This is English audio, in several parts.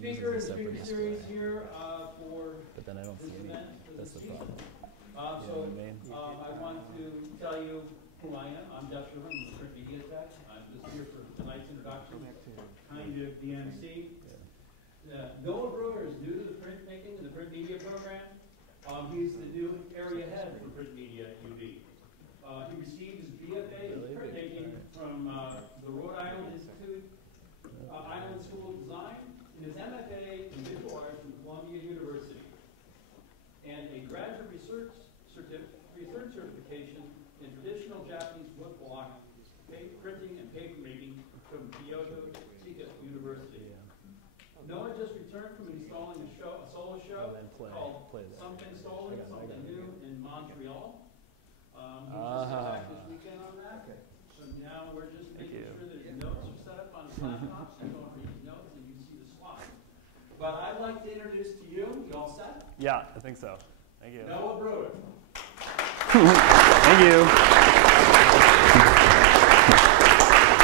speaker in the speaker series here for but then I don't see any. That's the problem. I want to tell you who I am. I'm Jeff Sherman. I'm the Print Media Tech. I'm just here for tonight's introduction, kind of the MC. Noah Brewer is new to the printmaking and the print media program. He's the new area head for print media at UB. He received his BFA in printmaking from the Rhode Island Institute, Island School of Design, and his MFA in visual arts from Columbia University, and a graduate research certification in traditional Japanese woodblock printing and paper making from Kyoto Chika University. Noah just returned from installing a solo show called Something Stolen, Something New in Montreal. He just got back this weekend on that. So now we're just making sure that his notes are set up on his laptop, so you don't read his notes and you can see the slide. But I'd like to introduce to you, you all set? Yeah, I think so. Thank you. Noah Brewer. Thank you.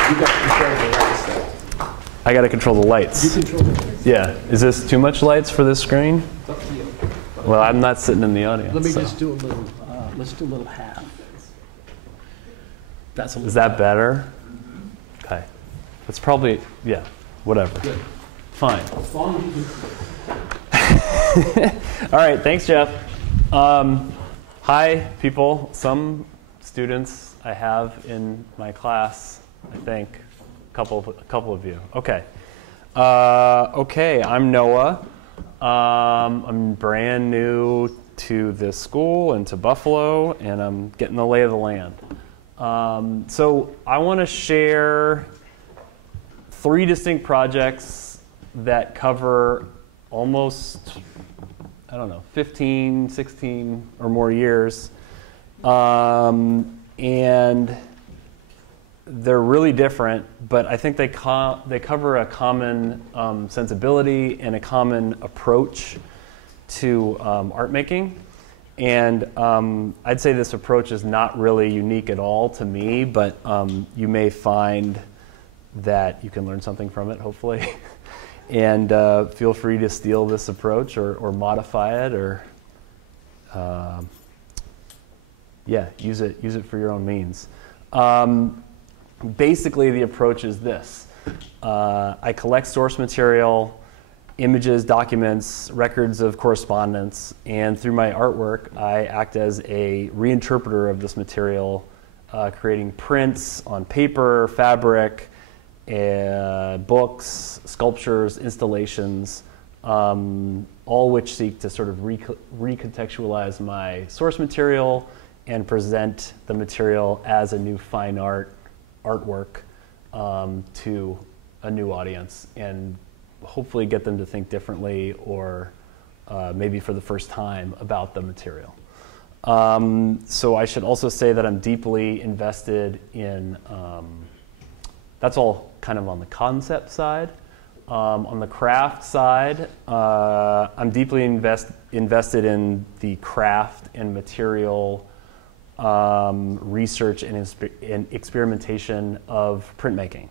You got to control the lights, though. I got to control the lights. You control the lights. Yeah. Is this too much lights for this screen? It's up to you. Well, I'm not sitting in the audience. Let me so. just do a little, let's do a little half. That's a little Is that better? Okay. That's probably, yeah, whatever. good. Fine. As long as you can. All right, thanks, Jeff. Hi, people. Some students I have in my class, I think. A couple of you. Okay. Okay, I'm Noah. I'm brand new to this school and to Buffalo, and I'm getting the lay of the land. So I want to share 3 distinct projects that cover almost, I don't know, 15, 16 or more years. And they're really different, but I think they cover a common sensibility and a common approach to art making. And I'd say this approach is not really unique at all to me, but you may find that you can learn something from it, hopefully. And feel free to steal this approach or modify it, or use it for your own means. Basically, the approach is this. I collect source material, images, documents, records of correspondence, and through my artwork, I act as a reinterpreter of this material, creating prints on paper, fabric, books, sculptures, installations, all which seek to sort of recontextualize my source material and present the material as a new fine artwork to a new audience, and hopefully get them to think differently, or maybe for the first time, about the material. So I should also say that I'm deeply invested in, that's all kind of on the concept side. On the craft side, I'm deeply invested in the craft and material research and experimentation of printmaking.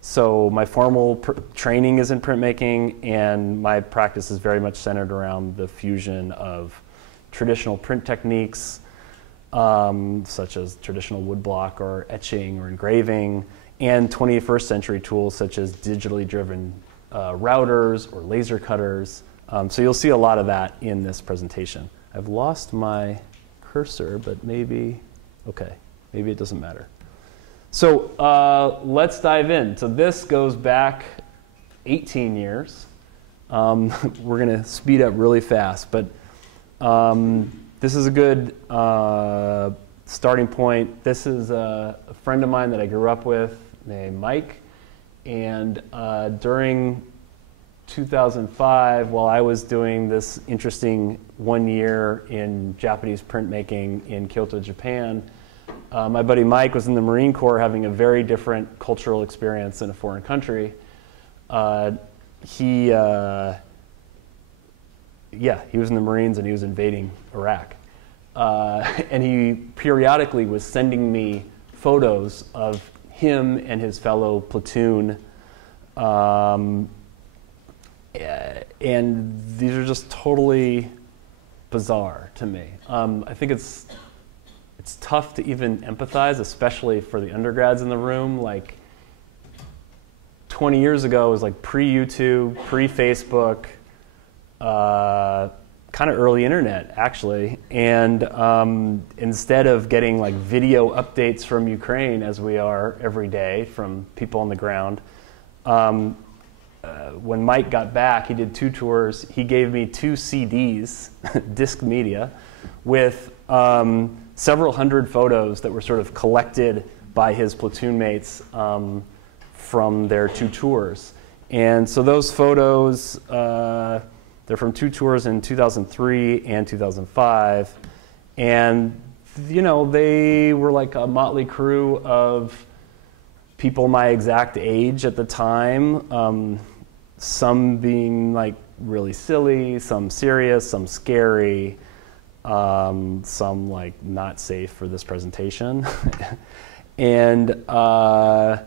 So my formal training is in printmaking, and my practice is very much centered around the fusion of traditional print techniques, such as traditional woodblock or etching or engraving, and 21st century tools such as digitally driven routers or laser cutters. So you'll see a lot of that in this presentation. I've lost my cursor, but maybe it doesn't matter. So let's dive in. So this goes back 18 years. We're going to speed up really fast, but this is a good starting point. This is a friend of mine that I grew up with named Mike, and during 2005, while I was doing this interesting 1 year in Japanese printmaking in Kyoto, Japan, my buddy Mike was in the Marine Corps, having a very different cultural experience in a foreign country. He was in the Marines, and he was invading Iraq. And he periodically was sending me photos of him and his fellow platoon. and these are just totally bizarre to me. I think it's tough to even empathize, especially for the undergrads in the room. Like 20 years ago, it was like pre-YouTube, pre-Facebook, kind of early internet, actually. And instead of getting like video updates from Ukraine, as we are every day from people on the ground, when Mike got back, he did 2 tours. He gave me 2 CDs, disc media, with several hundred photos that were sort of collected by his platoon mates from their 2 tours. And so those photos, they're from 2 tours in 2003 and 2005. And, you know, they were like a motley crew of people my exact age at the time. Some being like really silly, some serious, some scary, some like not safe for this presentation. And Can I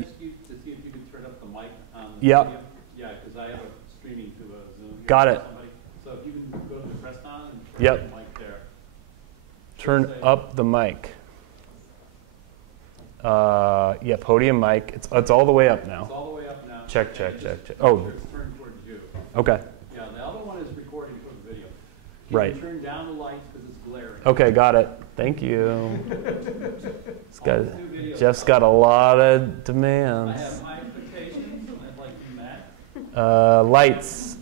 ask you to see if you can turn up the mic on the Yep. video? Yeah, because I have a streaming to a Zoom here. Got with it. somebody. So if you can go to the press on and turn Yep. the mic there. turn up the mic. Yeah, podium mic. It's all the way up It's now. all the way up now. Check, And check, just check, check. make Oh. sure it's turned towards you. Okay. Yeah, the other one is recording for the video. Can Right. you turn down the lights because it's glaring? Okay, got it. Thank you. It's got, All the 2 videos. Jeff's got a lot of I demands. have high expectations, and I'd like you, Matt. Lights.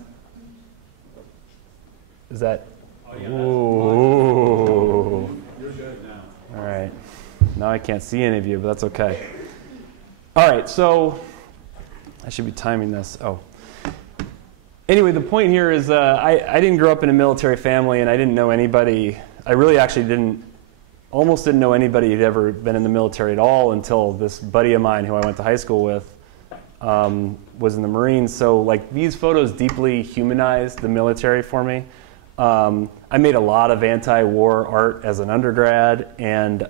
Is that? Oh, yeah, that's Ooh. You're good now. All right. Now I can't see any of you, but that's okay. All right, so I should be timing this. Oh. Anyway, the point here is I didn't grow up in a military family, and I didn't know anybody. I really actually almost didn't know anybody who'd ever been in the military at all until this buddy of mine who I went to high school with was in the Marines. So like these photos deeply humanized the military for me. I made a lot of anti-war art as an undergrad and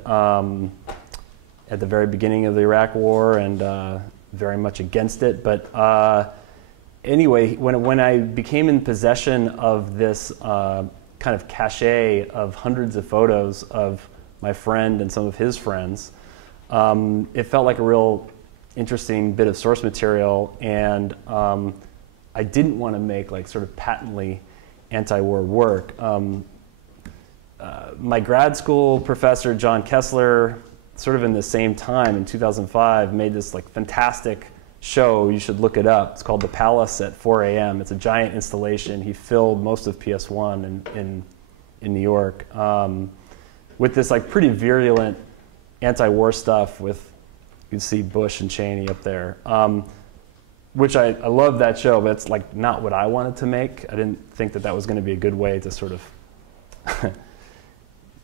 at the very beginning of the Iraq War and very much against it. But anyway, when I became in possession of this kind of cache of hundreds of photos of my friend and some of his friends, it felt like a real interesting bit of source material. And I didn't want to make like sort of patently anti-war work. My grad school professor, John Kessler, sort of in the same time in 2005, made this like fantastic show. You should look it up. It's called The Palace at 4 a.m. It's a giant installation. He filled most of PS1 in New York with this like pretty virulent anti-war stuff with, you can see Bush and Cheney up there. Which I love that show, but it's like not what I wanted to make. I didn't think that was going to be a good way to sort of,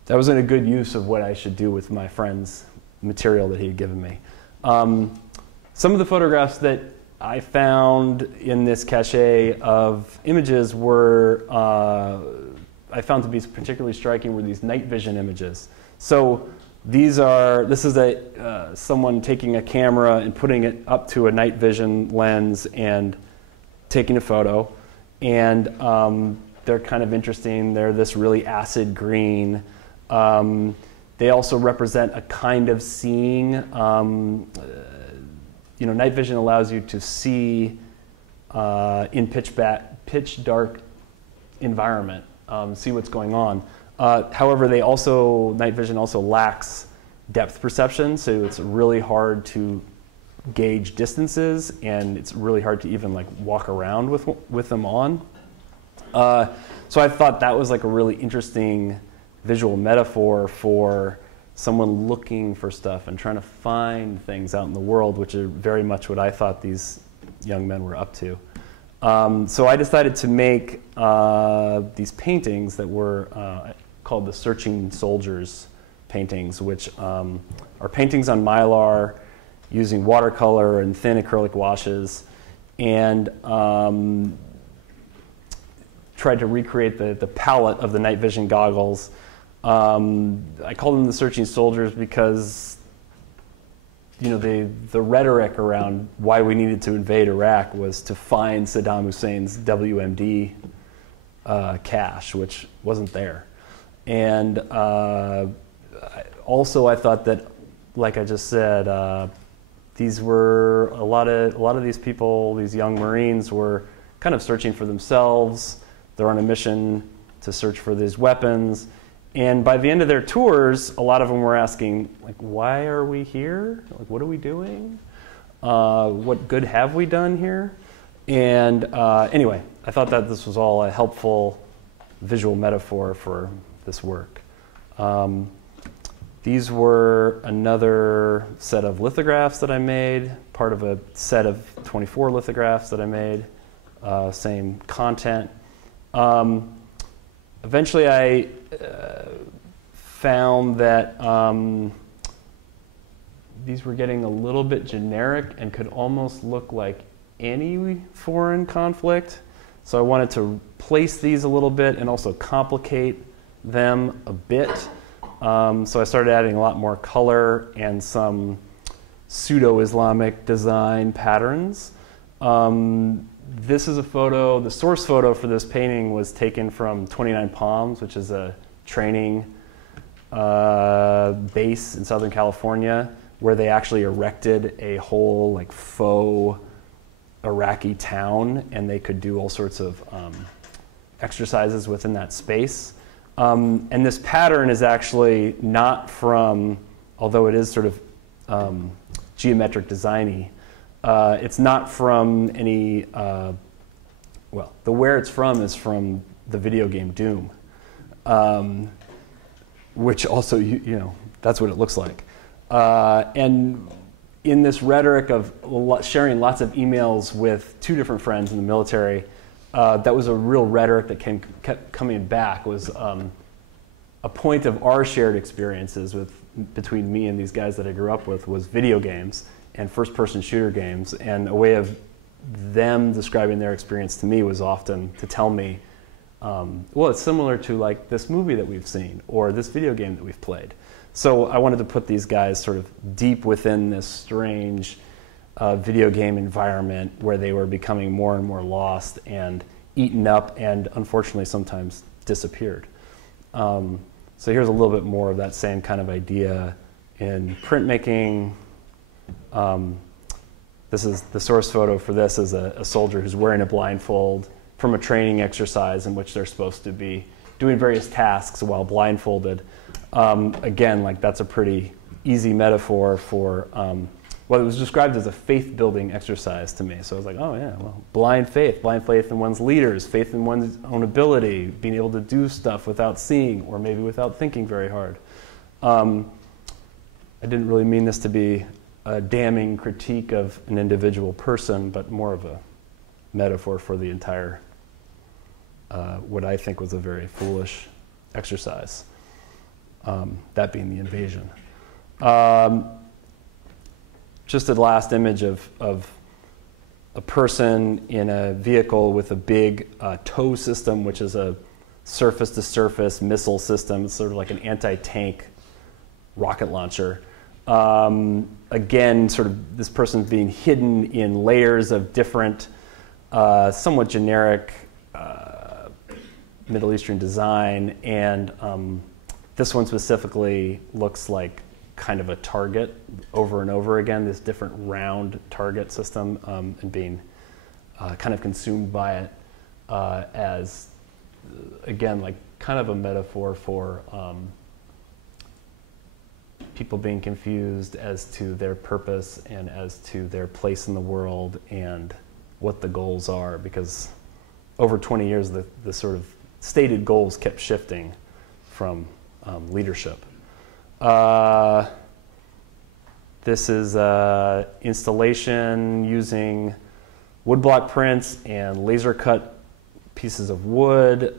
that wasn't a good use of what I should do with my friend's material that he had given me. Some of the photographs that I found in this cache of images were, I found to be particularly striking were these night vision images. So this is someone taking a camera and putting it up to a night vision lens and taking a photo. And they're kind of interesting. They're this really acid green. They also represent a kind of seeing. Night vision allows you to see in pitch dark environment, see what's going on. However, night vision also lacks depth perception, so it's really hard to gauge distances, and it's really hard to even like walk around with them on. So I thought that was like a really interesting visual metaphor for someone looking for stuff and trying to find things out in the world, which are very much what I thought these young men were up to. So I decided to make these paintings that were called the Searching Soldiers paintings, which are paintings on Mylar using watercolor and thin acrylic washes, and tried to recreate the palette of the night vision goggles. I call them the Searching Soldiers because the rhetoric around why we needed to invade Iraq was to find Saddam Hussein's WMD cache, which wasn't there. And also I thought that, like I just said, these were a lot of these people, these young Marines, were kind of searching for themselves. They're on a mission to search for these weapons. And by the end of their tours, a lot of them were asking, like, why are we here? Like, what are we doing? What good have we done here? And anyway, I thought that this was all a helpful visual metaphor for this work. These were another set of lithographs that I made, part of a set of 24 lithographs that I made, same content. Eventually I found that these were getting a little bit generic and could almost look like any foreign conflict. So I wanted to place these a little bit and also complicate them a bit. So I started adding a lot more color and some pseudo-Islamic design patterns. This is a photo, the source photo for this painting was taken from 29 Palms, which is a training base in Southern California, where they actually erected a whole like faux Iraqi town, and they could do all sorts of exercises within that space. And this pattern is actually not from, although it is sort of geometric designy, it's not from any, well, where it's from is from the video game Doom, which also, you know, that's what it looks like. And in this rhetoric of sharing lots of emails with two different friends in the military, that was a real rhetoric that kept coming back, was a point of our shared experiences between me and these guys that I grew up with was video games and first-person shooter games, and a way of them describing their experience to me was often to tell me, well, it's similar to like this movie that we've seen or this video game that we've played. So I wanted to put these guys sort of deep within this strange video game environment where they were becoming more and more lost and eaten up and unfortunately sometimes disappeared. So here's a little bit more of that same kind of idea in printmaking. This is the source photo for this is a soldier who's wearing a blindfold from a training exercise in which they're supposed to be doing various tasks while blindfolded. Again, like that's a pretty easy metaphor for, well, it was described as a faith-building exercise to me. So I was like, oh yeah, well, blind faith in one's leaders, faith in one's own ability, being able to do stuff without seeing or maybe without thinking very hard. I didn't really mean this to be a damning critique of an individual person, but more of a metaphor for the entire, what I think was a very foolish exercise, that being the invasion. Just a last image of a person in a vehicle with a big tow system, which is a surface-to-surface missile system. It's sort of like an anti-tank rocket launcher. Again, sort of this person's being hidden in layers of different, somewhat generic Middle Eastern design, and this one specifically looks like kind of a target over and over again, this different round target system, and being kind of consumed by it as, again, like kind of a metaphor for people being confused as to their purpose and as to their place in the world and what the goals are, because over 20 years the sort of stated goals kept shifting from leadership. This is installation using woodblock prints and laser cut pieces of wood.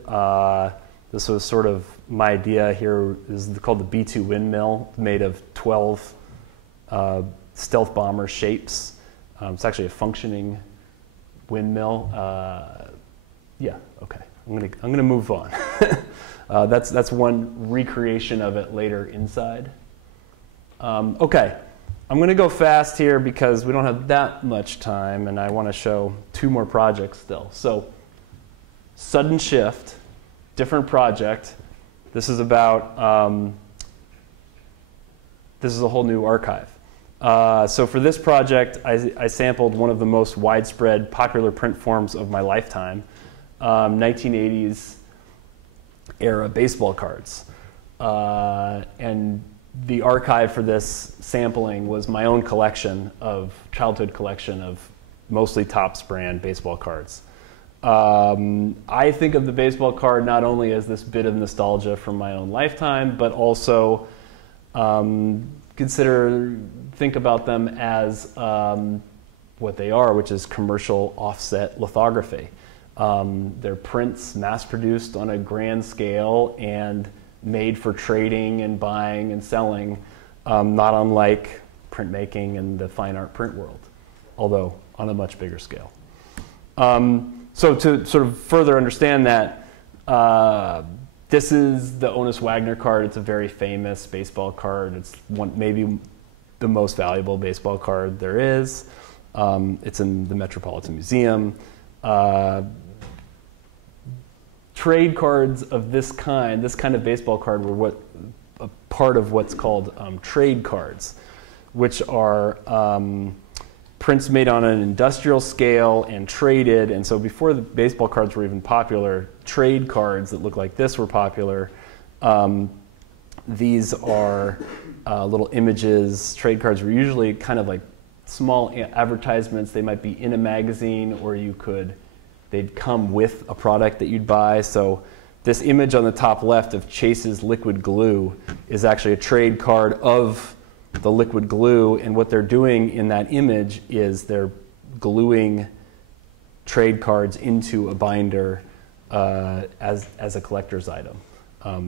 This was sort of my idea here. This is called the B-2 windmill, made of 12 stealth bomber shapes. It's actually a functioning windmill. Yeah, okay. I'm gonna move on. That's one recreation of it later inside. Okay, I'm going to go fast here because we don't have that much time, and I want to show 2 more projects still. So, Sudden Shift, different project. This is about, this is a whole new archive. So for this project, I sampled one of the most widespread popular print forms of my lifetime, 1980s era baseball cards. And the archive for this sampling was my own childhood collection of mostly Topps brand baseball cards. I think of the baseball card not only as this bit of nostalgia from my own lifetime, but also think about them as what they are, which is commercial offset lithography. They're prints mass-produced on a grand scale and made for trading and buying and selling, not unlike printmaking in the fine art print world, although on a much bigger scale. So to sort of further understand that, this is the Honus Wagner card. It's a very famous baseball card. It's maybe the most valuable baseball card there is. It's in the Metropolitan Museum. Trade cards of this kind of baseball card, were a part of what's called trade cards, which are prints made on an industrial scale and traded. And so before the baseball cards were even popular, trade cards that look like this were popular. These are little images. Trade cards were usually kind of like small advertisements. They might be in a magazine, or they'd come with a product that you'd buy. So this image on the top left of Chase's liquid glue is actually a trade card of the liquid glue, and what they're doing in that image is they're gluing trade cards into a binder as a collector's item,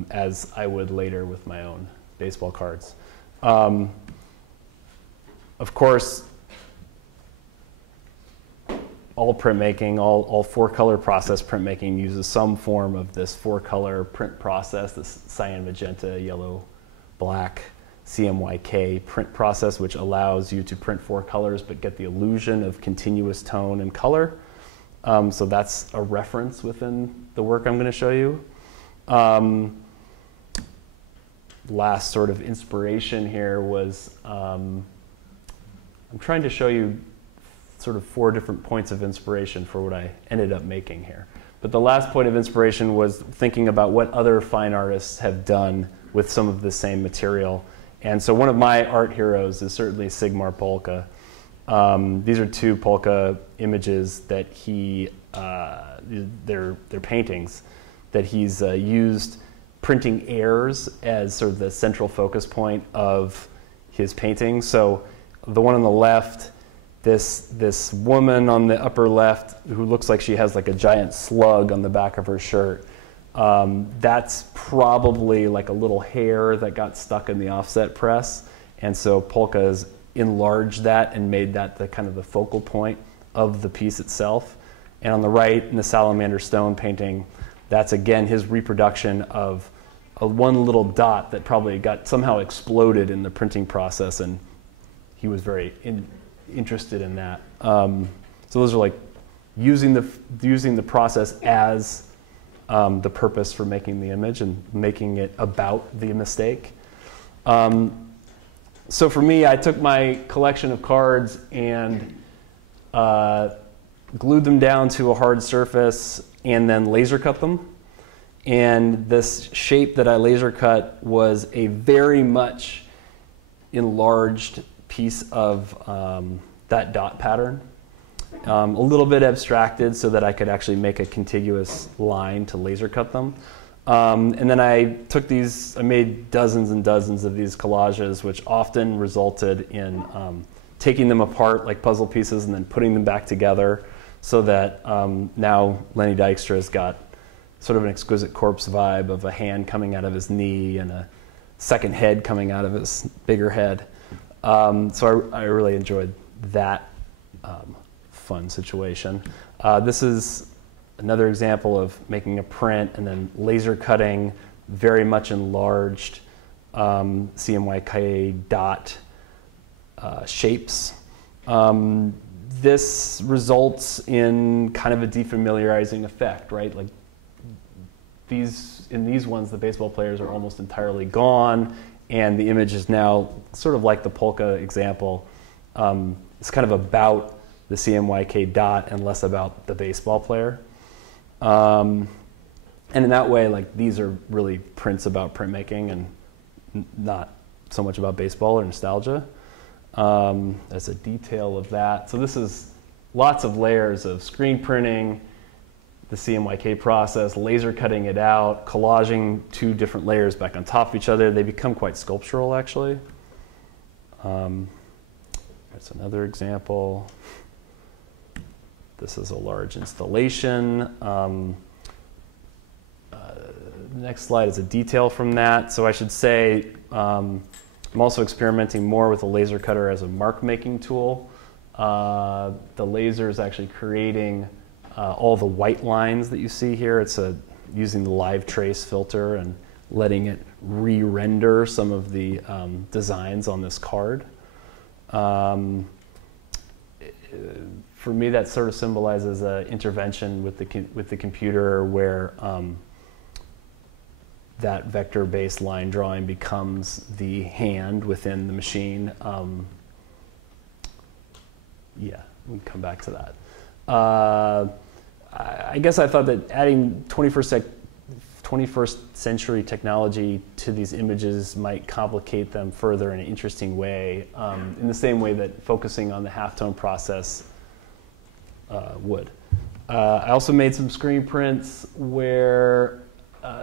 as I would later with my own baseball cards. Of course, all printmaking, all 4-color process printmaking uses some form of this 4-color print process, this cyan, magenta, yellow, black, CMYK print process, which allows you to print 4 colors but get the illusion of continuous tone and color. So that's a reference within the work I'm going to show you. Last sort of inspiration here was, I'm trying to show you sort of 4 different points of inspiration for what I ended up making here. But the last point of inspiration was thinking about what other fine artists have done with some of the same material. And so one of my art heroes is certainly Sigmar Polke. These are 2 Polke images that they're paintings that he's used printing airs as sort of the central focus point of his painting. So the one on the left, this woman on the upper left who looks like she has like a giant slug on the back of her shirt. That's probably like a little hair that got stuck in the offset press. And so Polke has enlarged that and made that the kind of the focal point of the piece itself. And on the right, in the Salamander Stone painting, that's again his reproduction of one little dot that probably got somehow exploded in the printing process, and he was very interested in that. So those are like using the process as the purpose for making the image and making it about the mistake. So for me, I took my collection of cards and glued them down to a hard surface and then laser cut them. And this shape that I laser cut was a very much enlarged piece of that dot pattern. A little bit abstracted so that I could actually make a contiguous line to laser cut them. And then I made dozens and dozens of these collages, which often resulted in taking them apart like puzzle pieces and then putting them back together, so that now Lenny Dykstra's got sort of an Exquisite Corpse vibe of a hand coming out of his knee and a second head coming out of his bigger head. So I really enjoyed that fun situation. This is another example of making a print and then laser cutting very much enlarged CMYK dot shapes. This results in kind of a defamiliarizing effect, right? Like in these ones, the baseball players are almost entirely gone, and the image is now sort of like the polka example. It's kind of about the CMYK dot and less about the baseball player. And in that way, like, these are really prints about printmaking and not so much about baseball or nostalgia. As a detail of that. So this is lots of layers of screen printing, the CMYK process, laser cutting it out, collaging two different layers back on top of each other. They become quite sculptural, actually. That's another example. This is a large installation. The next slide is a detail from that. So I should say, I'm also experimenting more with a laser cutter as a mark-making tool. The laser is actually creating all the white lines that you see here. It's using the live trace filter and letting it re-render some of the designs on this card. For me, that sort of symbolizes an intervention with the computer where that vector-based line drawing becomes the hand within the machine. Yeah, we'll come back to that. I guess I thought that adding 21st century technology to these images might complicate them further in an interesting way, in the same way that focusing on the halftone process would. I also made some screen prints where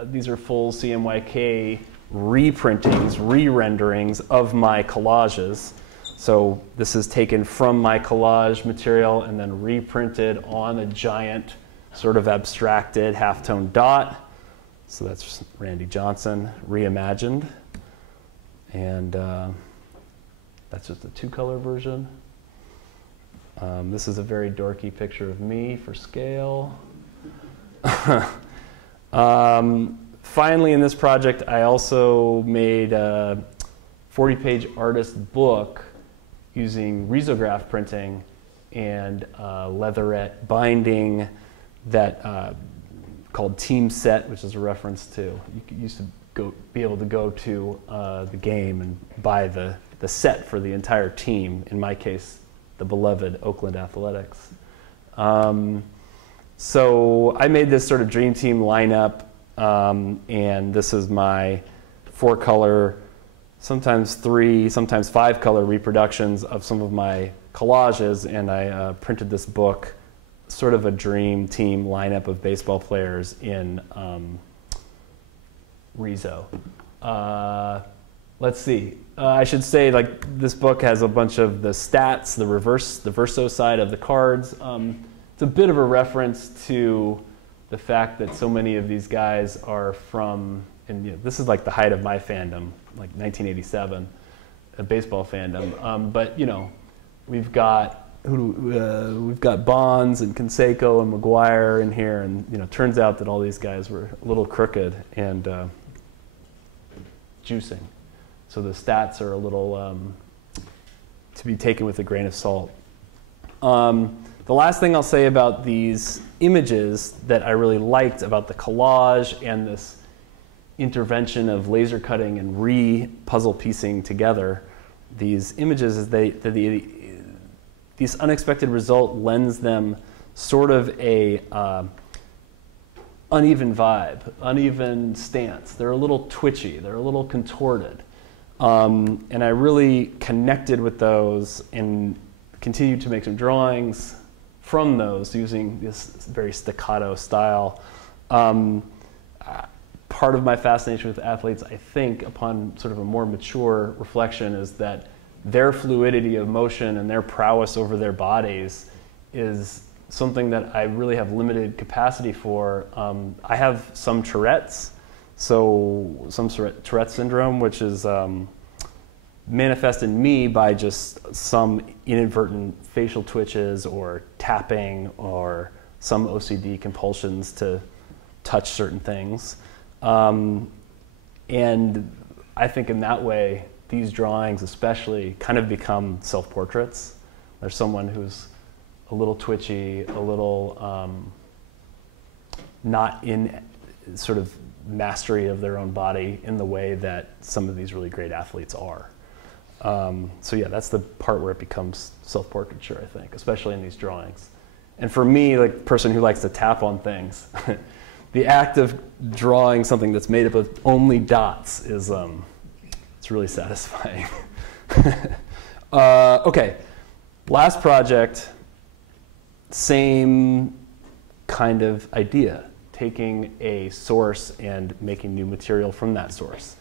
these are full CMYK reprintings, re-renderings of my collages. So this is taken from my collage material and then reprinted on a giant sort of abstracted halftone dot. So that's Randy Johnson reimagined. And that's just a two-color version. This is a very dorky picture of me for scale. Finally, in this project, I also made a 40-page artist book using risograph printing and leatherette binding that called Team Set, which is a reference to, you used to be able to go to the game and buy the set for the entire team, in my case, the beloved Oakland Athletics. So I made this sort of dream team lineup, and this is my 4-color, sometimes 3, sometimes 5-color reproductions of some of my collages, and I printed this book, sort of a dream team lineup of baseball players in Riso. Let's see. I should say, like, this book has a bunch of the stats, the verso side of the cards. It's a bit of a reference to the fact that so many of these guys are from, and this is like the height of my fandom, like 1987, a baseball fandom. But we've got Bonds and Canseco and McGuire in here, and turns out that all these guys were a little crooked and juicing. So the stats are a little to be taken with a grain of salt. The last thing I'll say about these images that I really liked about the collage and this intervention of laser cutting and re-puzzle piecing together these images is this unexpected result lends them sort of a uneven vibe, uneven stance. They're a little twitchy, they're a little contorted. And I really connected with those and continued to make some drawings from those using this very staccato style. Part of my fascination with athletes, I think, upon sort of a more mature reflection, is that their fluidity of motion and their prowess over their bodies is something that I really have limited capacity for. I have some Tourette's, so some Tourette syndrome, which is manifest in me by just some inadvertent facial twitches or tapping or some OCD compulsions to touch certain things. And I think in that way, these drawings especially kind of become self-portraits. There's someone who's a little twitchy, a little not in sort of mastery of their own body in the way that some of these really great athletes are. So yeah, that's the part where it becomes self-portraiture, I think, especially in these drawings. And for me, like a person who likes to tap on things, the act of drawing something that's made up of only dots is it's really satisfying. Okay, last project, same kind of idea, taking a source and making new material from that source.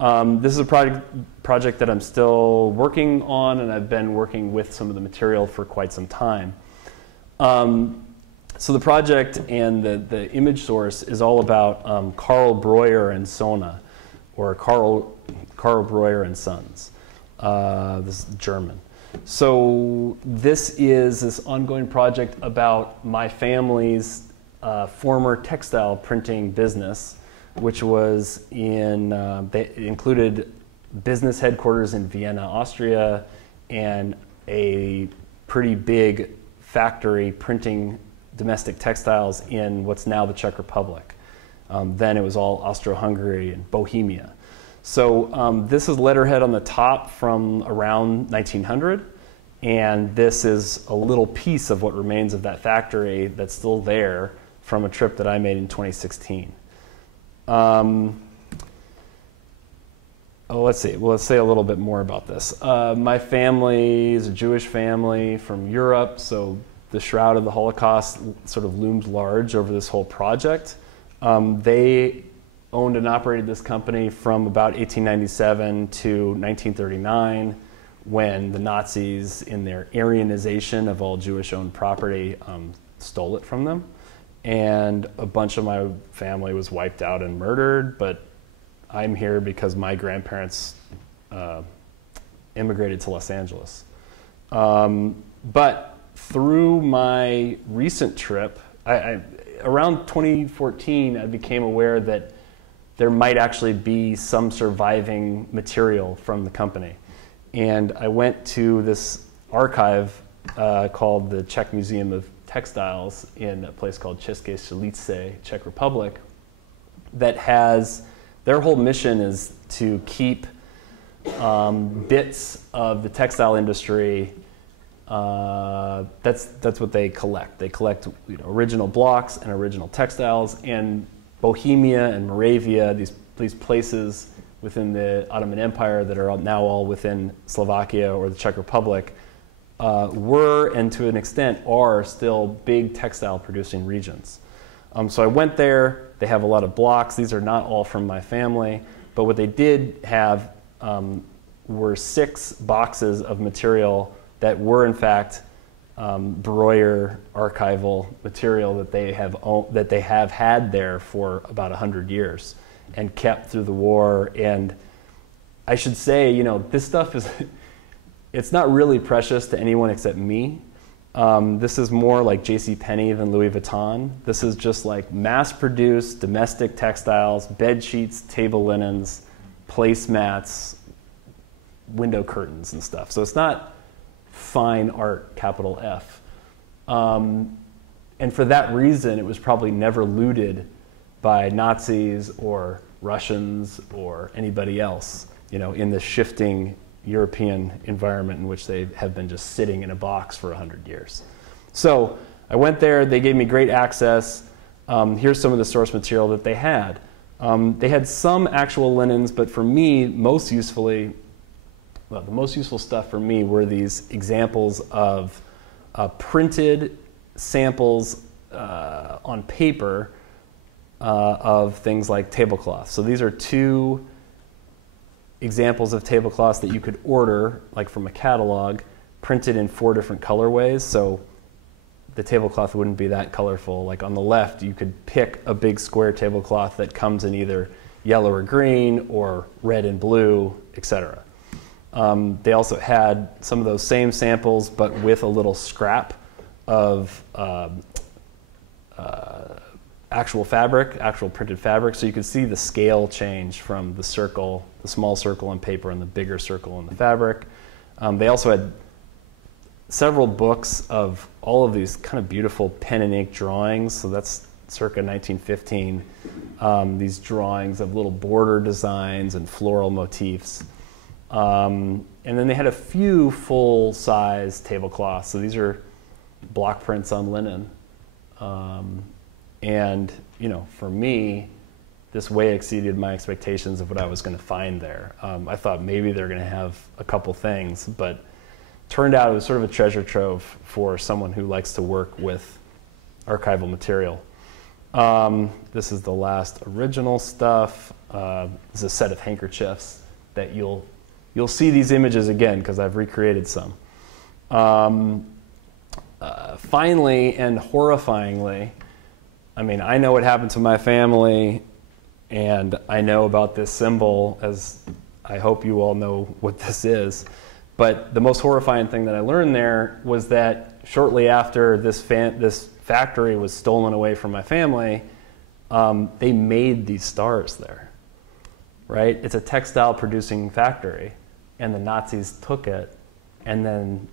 This is a project that I'm still working on, and I've been working with some of the material for quite some time. So the project and the image source is all about Karl Breuer and Sona, or Karl Breuer and Sons. This is German. So this is this ongoing project about my family's former textile printing business, which was in, they included business headquarters in Vienna, Austria, and a pretty big factory printing domestic textiles in what's now the Czech Republic. Then it was all Austro-Hungary and Bohemia. So this is letterhead on the top from around 1900, and this is a little piece of what remains of that factory that's still there from a trip that I made in 2016. Let's see. Well, let's say a little bit more about this. My family is a Jewish family from Europe, so the shroud of the Holocaust sort of loomed large over this whole project. They owned and operated this company from about 1897 to 1939, when the Nazis, in their Aryanization of all Jewish-owned property, stole it from them. And a bunch of my family was wiped out and murdered, but I'm here because my grandparents immigrated to Los Angeles. But through my recent trip, around 2014, I became aware that there might actually be some surviving material from the company. And I went to this archive called the Czech Museum of Textiles in a place called České Stolice, Czech Republic, that has, their whole mission is to keep bits of the textile industry. That's what they collect. They collect, you know, original blocks and original textiles. And Bohemia and Moravia, these places within the Ottoman Empire that are now all within Slovakia or the Czech Republic, were, and to an extent are, still big textile producing regions. So I went there. They have a lot of blocks. These are not all from my family, but what they did have were 6 boxes of material that were in fact Breuer archival material that they have had there for about 100 years and kept through the war. And I should say, you know, this stuff is it's not really precious to anyone except me. This is more like JCPenney than Louis Vuitton. This is just like mass-produced domestic textiles, bed sheets, table linens, placemats, window curtains and stuff. So it's not fine art, capital F. And for that reason, it was probably never looted by Nazis or Russians or anybody else, you know, in the shifting European environment in which they have been just sitting in a box for 100 years. So I went there. They gave me great access. Here's some of the source material that they had. They had some actual linens, but for me, most usefully, well, the most useful stuff for me were these examples of printed samples on paper of things like tablecloths. So these are 2 examples of tablecloths that you could order, like from a catalog, printed in 4 different colorways. So the tablecloth wouldn't be that colorful. Like on the left, you could pick a big square tablecloth that comes in either yellow or green or red and blue, etc. They also had some of those same samples, but with a little scrap of actual fabric, actual printed fabric. So you could see the scale change from the circle the small circle on paper and the bigger circle on the fabric. They also had several books of all of these kind of beautiful pen and ink drawings. So that's circa 1915. These drawings of little border designs and floral motifs. And then they had a few full-size tablecloths. So these are block prints on linen. And, you know, for me, this way exceeded my expectations of what I was going to find there. I thought maybe they're going to have a couple things, but turned out it was sort of a treasure trove for someone who likes to work with archival material. This is the last original stuff. This is a set of handkerchiefs that you'll see these images again because I've recreated some. Finally and horrifyingly, I mean, I know what happened to my family, and I know about this symbol, as I hope you all know what this is. But the most horrifying thing that I learned there was that shortly after this factory was stolen away from my family, they made these stars there, right? It's a textile producing factory, and the Nazis took it, and then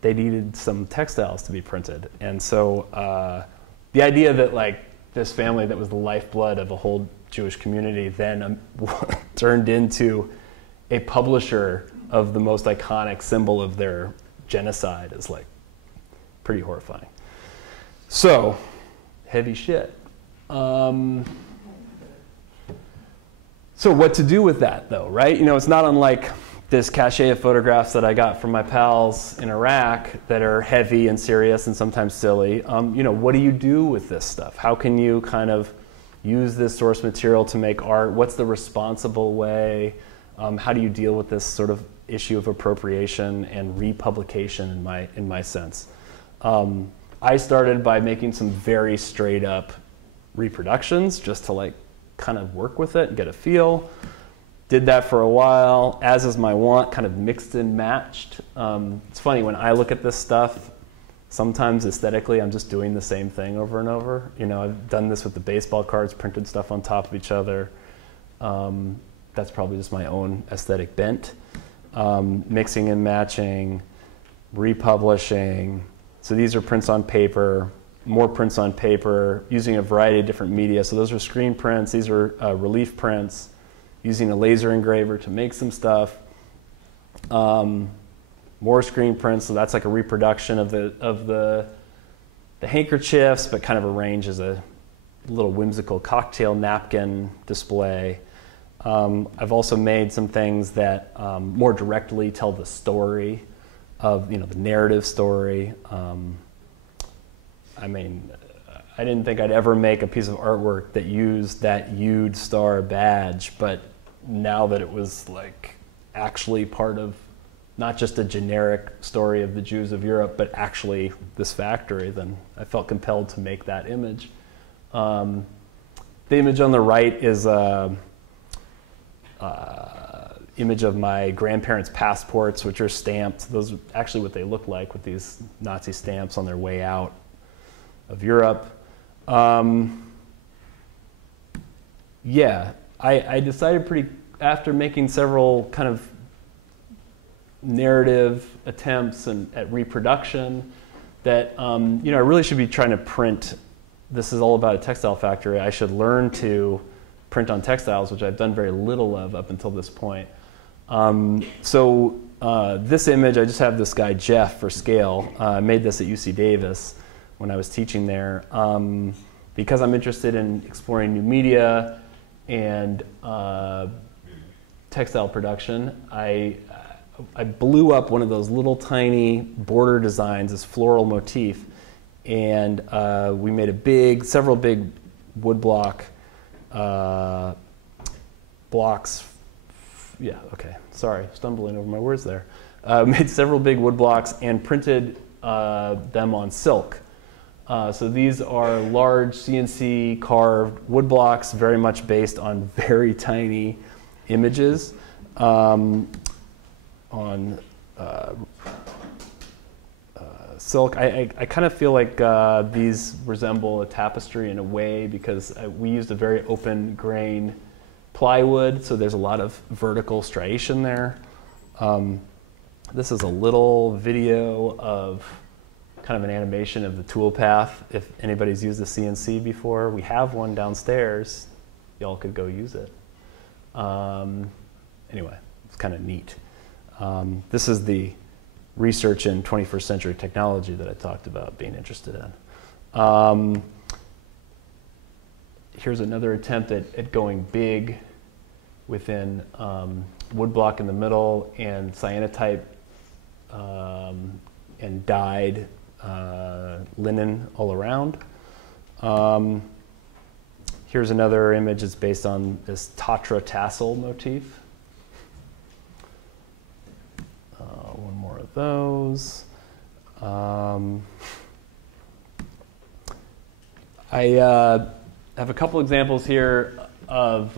they needed some textiles to be printed. And so the idea that like this family that was the lifeblood of a whole Jewish community then turned into a publisher of the most iconic symbol of their genocide is like pretty horrifying. So, heavy shit. So what to do with that though, right? You know, it's not unlike this cache of photographs that I got from my pals in Iraq that are heavy and serious and sometimes silly. You know, what do you do with this stuff? How can you kind of use this source material to make art? What's the responsible way? How do you deal with this sort of issue of appropriation and republication in my sense? I started by making some very straight up reproductions just to like kind of work with it and get a feel. Did that for a while, as is my want, kind of mixed and matched. It's funny, when I look at this stuff, sometimes aesthetically I'm just doing the same thing over and over. You know, I've done this with the baseball cards, printed stuff on top of each other. That's probably just my own aesthetic bent. Mixing and matching, republishing. So these are prints on paper, more prints on paper, using a variety of different media. So those are screen prints, these are relief prints, using a laser engraver to make some stuff. More screen prints, so that's like a reproduction of the handkerchiefs, but kind of arranged as a little whimsical cocktail napkin display. I've also made some things that more directly tell the story of, you know, the narrative story. I mean, I didn't think I'd ever make a piece of artwork that used that Yud Star badge, but now that it was like actually part of not just a generic story of the Jews of Europe, but actually this factory, then I felt compelled to make that image. The image on the right is an image of my grandparents' passports, which are stamped. Those are actually what they look like with these Nazi stamps on their way out of Europe. Yeah, I decided after making several kind of narrative attempts at reproduction that, you know, I really should be trying to print. This is all about a textile factory. I should learn to print on textiles, which I've done very little of up until this point. This image, I just have this guy, Jeff, for scale. I made this at UC Davis when I was teaching there. Because I'm interested in exploring new media and textile production, I blew up one of those little tiny border designs, this floral motif, and we made several big wood blocks. Yeah, okay, sorry, stumbling over my words there. Made several big wood blocks and printed them on silk. So these are large CNC carved wood blocks, very much based on very tiny images on silk. I kind of feel like these resemble a tapestry in a way because we used a very open grain plywood, so there's a lot of vertical striation there. This is a little video of kind of an animation of the tool path. If anybody's used the CNC before, we have one downstairs. Y'all could go use it. Anyway, it's kind of neat. This is the research in 21st century technology that I talked about being interested in. Here's another attempt at going big within woodblock in the middle and cyanotype and dyed linen all around. Here's another image that's based on this Tatra tassel motif. One more of those. I have a couple examples here of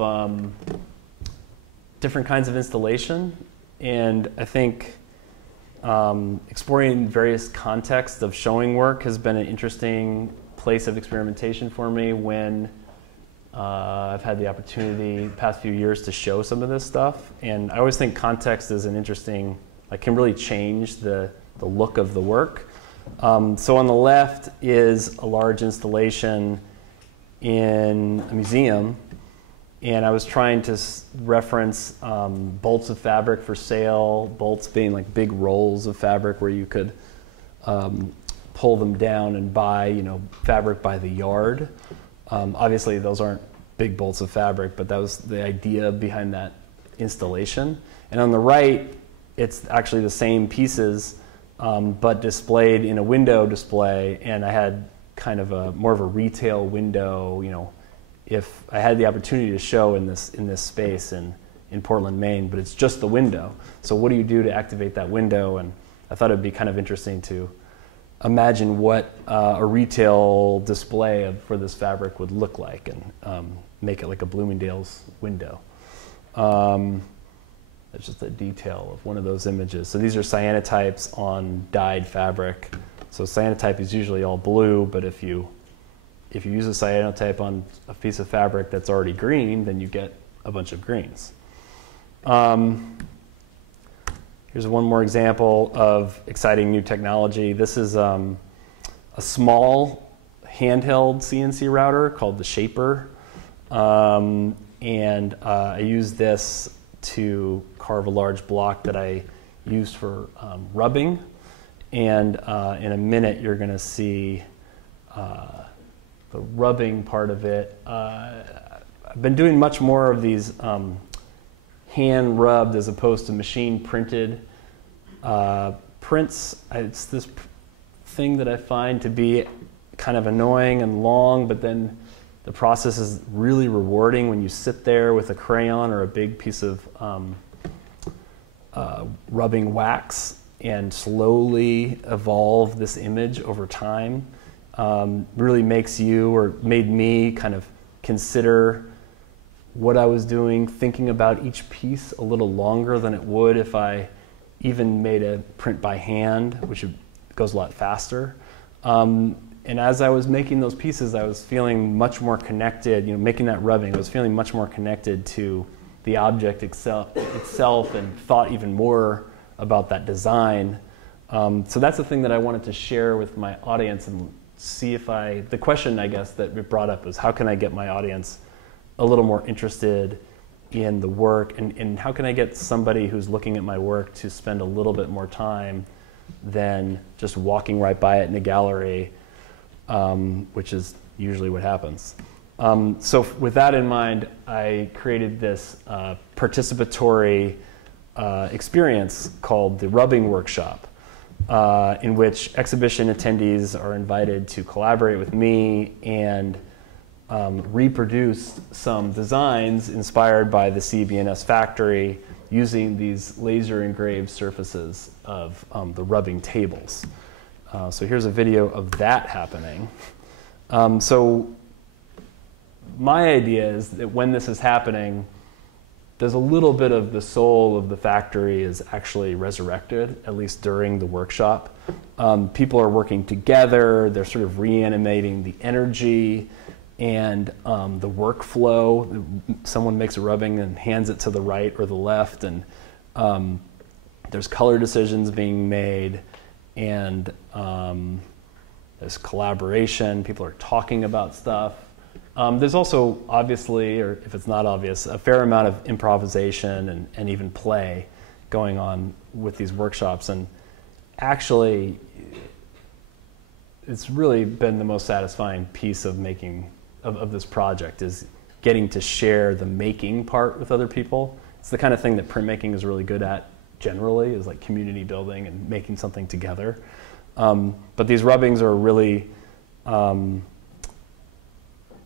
different kinds of installation, and I think exploring various contexts of showing work has been an interesting place of experimentation for me when I've had the opportunity the past few years to show some of this stuff. And I always think context is an interesting, can really change the look of the work. So on the left is a large installation in a museum, and I was trying to reference bolts of fabric for sale, bolts being like big rolls of fabric where you could pull them down and buy, fabric by the yard. Obviously, those aren't big bolts of fabric, but that was the idea behind that installation. And on the right, it's actually the same pieces, but displayed in a window display, and I had kind of more of a retail window, if I had the opportunity to show in this space in Portland, Maine, but it's just the window. So what do you do to activate that window? And I thought it'd be kind of interesting to imagine what a retail display for this fabric would look like, and make it like a Bloomingdale's window. That's just a detail of one of those images. So these are cyanotypes on dyed fabric. So cyanotype is usually all blue, but if you use a cyanotype on a piece of fabric that's already green, then you get a bunch of greens. Here's one more example of exciting new technology. This is a small handheld CNC router called the Shaper. And I used this to carve a large block that I used for rubbing. And in a minute, you're going to see the rubbing part of it. I've been doing much more of these hand rubbed as opposed to machine printed prints. It's this thing that I find to be kind of annoying and long, but then the process is really rewarding when you sit there with a crayon or a big piece of rubbing wax and slowly evolve this image over time. Really makes you, or made me, kind of consider what I was doing, thinking about each piece a little longer than it would if I even made a print by hand, which goes a lot faster. And as I was making those pieces, I was feeling much more connected, making that rubbing, I was feeling much more connected to the object itself and thought even more about that design. So that's the thing that I wanted to share with my audience and see if the question, I guess, that it brought up is how can I get my audience a little more interested in the work, and how can I get somebody who's looking at my work to spend a little bit more time than just walking right by it in a gallery, which is usually what happens. So with that in mind, I created this participatory experience called the Rubbing Workshop, in which exhibition attendees are invited to collaborate with me and reproduce some designs inspired by the CBNS factory using these laser engraved surfaces of the rubbing tables. So here's a video of that happening. So my idea is that when this is happening, there's a little bit of the soul of the factory is actually resurrected, at least during the workshop. People are working together, they're sort of reanimating the energy, and the workflow. Someone makes a rubbing and hands it to the right or the left, and there's color decisions being made, and there's collaboration. People are talking about stuff. There's also, obviously, or if it's not obvious, a fair amount of improvisation and even play going on with these workshops. And actually, it's really been the most satisfying piece of making of this project, is getting to share the making part with other people. It's the kind of thing that printmaking is really good at generally, is like community building and making something together. But these rubbings are really kind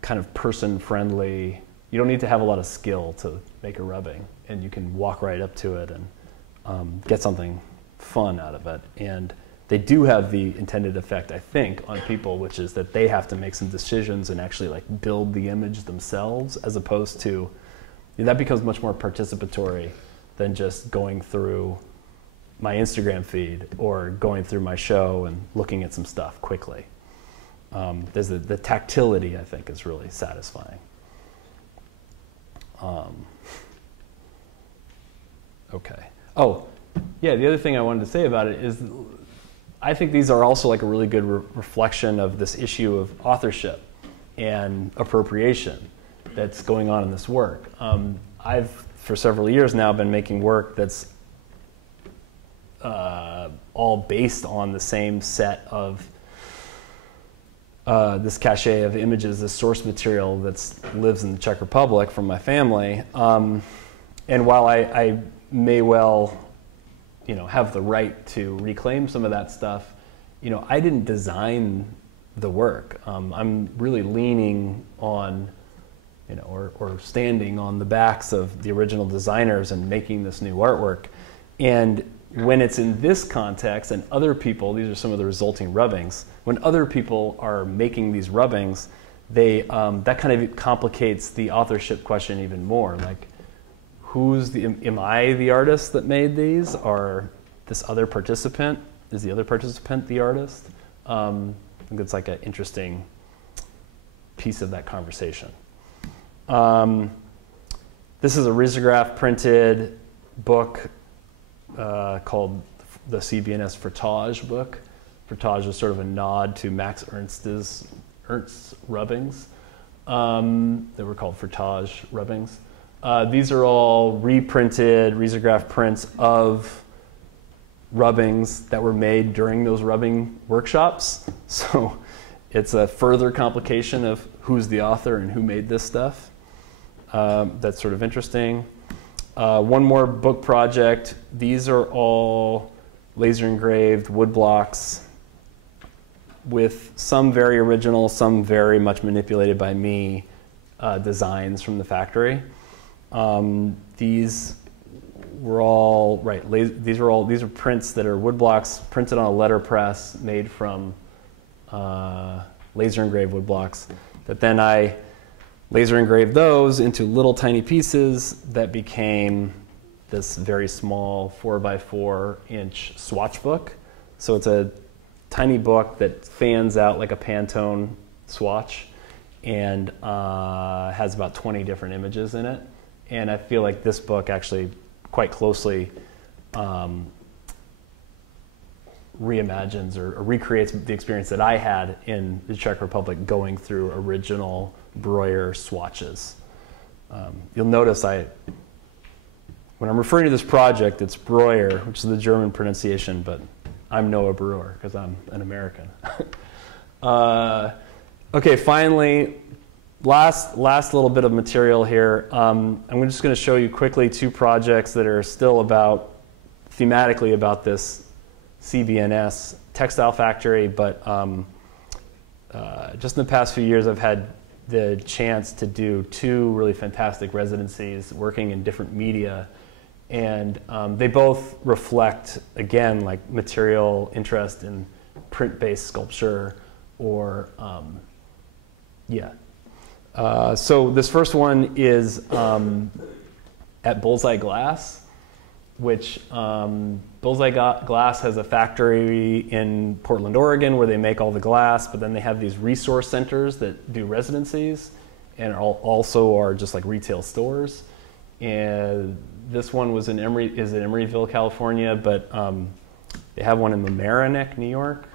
of person-friendly. You don't need to have a lot of skill to make a rubbing, and you can walk right up to it and get something fun out of it. And they do have the intended effect, I think, on people, which is that they have to make some decisions and actually like build the image themselves, as opposed to, that becomes much more participatory than just going through my Instagram feed or going through my show and looking at some stuff quickly. There's the tactility, I think, is really satisfying. Okay. Oh, yeah, the other thing I wanted to say about it is I think these are also like a really good reflection of this issue of authorship and appropriation that's going on in this work. I've, for several years now, been making work that's all based on the same set of this cache of images, this source material that lives in the Czech Republic from my family. And while I may well, have the right to reclaim some of that stuff, I didn't design the work. I'm really leaning on, or standing on the backs of the original designers and making this new artwork. And when it's in this context and other people, these are some of the resulting rubbings, when other people are making these rubbings, they, that kind of complicates the authorship question even more. Like, am I the artist that made these, or this other participant? Is the other participant the artist? I think it's like an interesting piece of that conversation. This is a risograph printed book called the CBNS Frottage book. Frottage is sort of a nod to Max Ernst's rubbings. They were called Frottage rubbings. These are all reprinted risograph prints of rubbings that were made during those rubbing workshops. So it's a further complication of who's the author and who made this stuff. That's sort of interesting. One more book project. These are all laser engraved wood blocks with some very original, some very much manipulated by me designs from the factory. These were all, these are prints that are wood blocks printed on a letterpress made from laser engraved wood blocks that then I laser engraved those into little tiny pieces that became this very small 4x4 inch swatch book. So it's a tiny book that fans out like a Pantone swatch and has about 20 different images in it. And I feel like this book actually quite closely reimagines or recreates the experience that I had in the Czech Republic going through original Breuer swatches. You'll notice when I'm referring to this project, it's Breuer, which is the German pronunciation, but I'm Noah Brewer because I'm an American. Okay, finally, last little bit of material here. I'm just going to show you quickly two projects that are still thematically about this CBNS textile factory, but just in the past few years I've had the chance to do two really fantastic residencies working in different media, and they both reflect, again, like material interest in print-based sculpture or so this first one is at Bullseye Glass, which Bullseye Glass has a factory in Portland, Oregon, where they make all the glass, but then they have these resource centers that do residencies and also are just like retail stores. And this one was in Emeryville, California, but they have one in Mamaroneck, New York.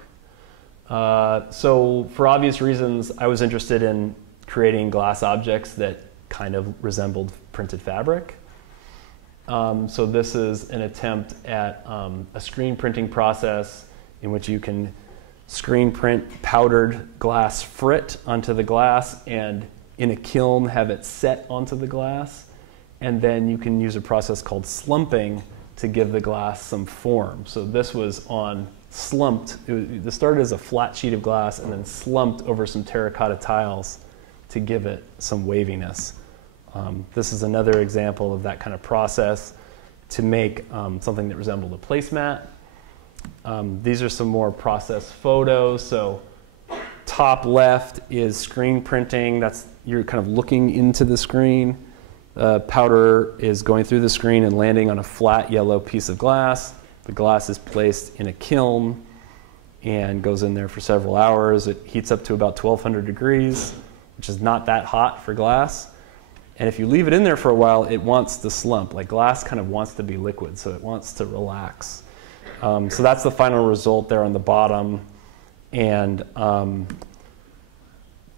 So for obvious reasons, I was interested in creating glass objects that kind of resembled printed fabric. So this is an attempt at a screen printing process in which you can screen print powdered glass frit onto the glass and in a kiln have it set onto the glass. And then you can use a process called slumping to give the glass some form. So this was on slumped. This started as a flat sheet of glass and then slumped over some terracotta tiles to give it some waviness. This is another example of that kind of process to make something that resembled a placemat. These are some more process photos. So top left is screen printing. That's, you're kind of looking into the screen. Powder is going through the screen and landing on a flat yellow piece of glass. The glass is placed in a kiln and goes in there for several hours. It heats up to about 1200 degrees, which is not that hot for glass. And if you leave it in there for a while, it wants to slump. Like glass kind of wants to be liquid, so it wants to relax. So that's the final result there on the bottom. And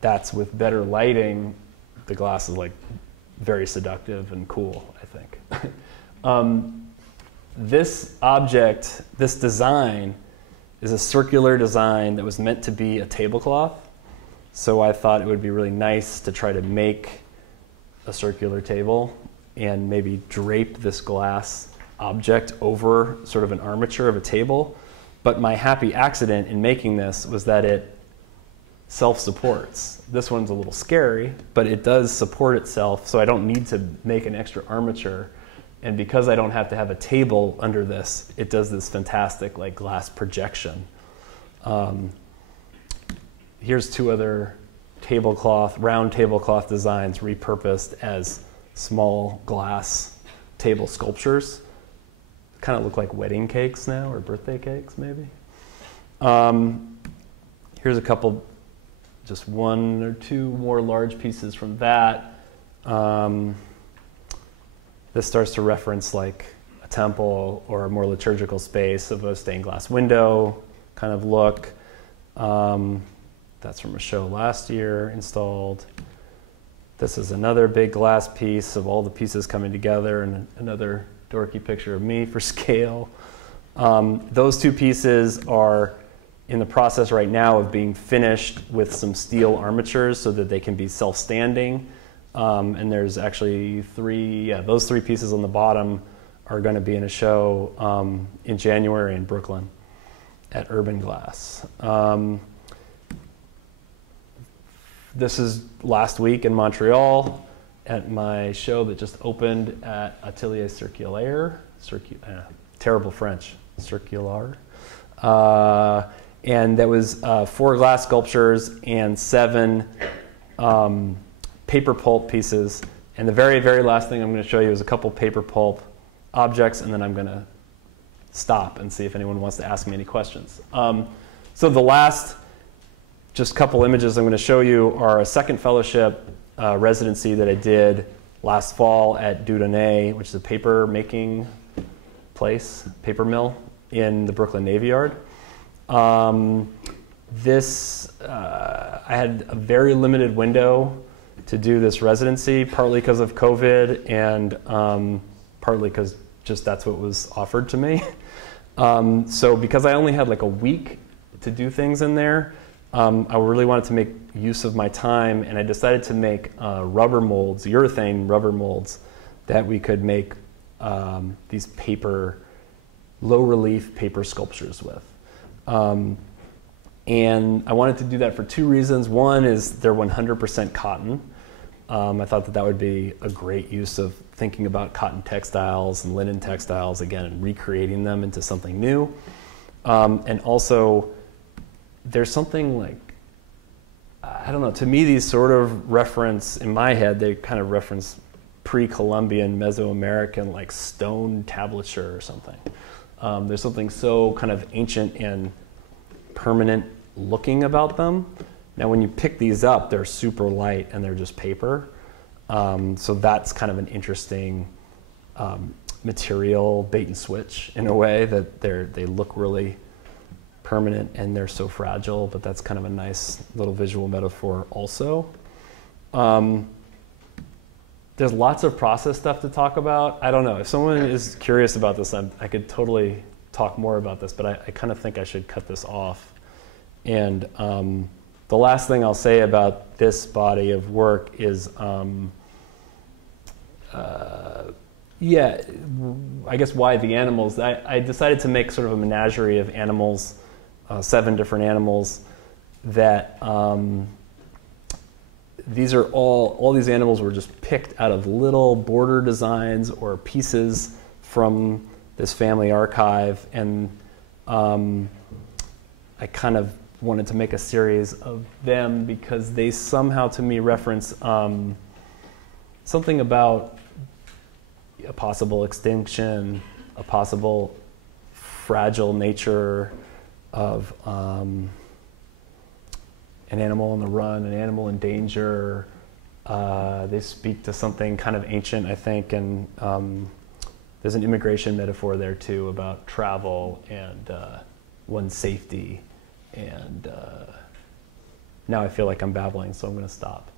that's with better lighting. The glass is like very seductive and cool, I think. This object, this design, is a circular design that was meant to be a tablecloth. So I thought it would be really nice to try to make a circular table and maybe drape this glass object over sort of an armature of a table. But my happy accident in making this was that it self-supports. This one's a little scary, but it does support itself, so I don't need to make an extra armature. And because I don't have to have a table under this, it does this fantastic like glass projection. Here's two other round tablecloth designs repurposed as small glass table sculptures. Kind of look like wedding cakes now, or birthday cakes maybe. Here's a couple, just one or two more large pieces from that. This starts to reference like a temple or a more liturgical space of a stained glass window kind of look. That's from a show last year installed. This is another big glass piece of all the pieces coming together, and another dorky picture of me for scale. Those two pieces are in the process right now of being finished with some steel armatures so that they can be self-standing. And there's actually those three pieces on the bottom are going to be in a show in January in Brooklyn at Urban Glass. This is last week in Montreal at my show that just opened at Atelier Circulaire. Terrible French, Circulaire. And that was 4 glass sculptures and 7 paper pulp pieces. And the very, very last thing I'm going to show you is a couple paper pulp objects, and then I'm going to stop and see if anyone wants to ask me any questions. So the last just couple images I'm going to show you are a second fellowship residency that I did last fall at Dieudonné, which is a paper making place, paper mill in the Brooklyn Navy Yard. I had a very limited window to do this residency, partly because of COVID and partly because just that's what was offered to me. So because I only had like a week to do things in there, I really wanted to make use of my time, and I decided to make rubber molds, urethane rubber molds, that we could make these low relief paper sculptures with. And I wanted to do that for 2 reasons. One is they're 100% cotton. I thought that would be a great use of thinking about cotton textiles and linen textiles again and recreating them into something new. And also, there's something like, I don't know, to me these sort of reference, in my head, they kind of reference pre-Columbian Mesoamerican like stone tablature or something. There's something so kind of ancient and permanent looking about them. Now when you pick these up, they're super light and they're just paper. So that's kind of an interesting material bait and switch in a way, that they look really permanent and they're so fragile, but that's kind of a nice little visual metaphor also. There's lots of process stuff to talk about. I don't know, if someone is curious about this, I could totally talk more about this, but I kind of think I should cut this off. And the last thing I'll say about this body of work is, yeah, I guess why the animals. I decided to make sort of a menagerie of animals, 7 different animals that these are all these animals were just picked out of little border designs or pieces from this family archive, and I kind of wanted to make a series of them because they somehow to me reference something about a possible extinction, a possible fragile nature of an animal on the run, an animal in danger. They speak to something kind of ancient, I think, and there's an immigration metaphor there too about travel and one's safety. And now I feel like I'm babbling, so I'm going to stop.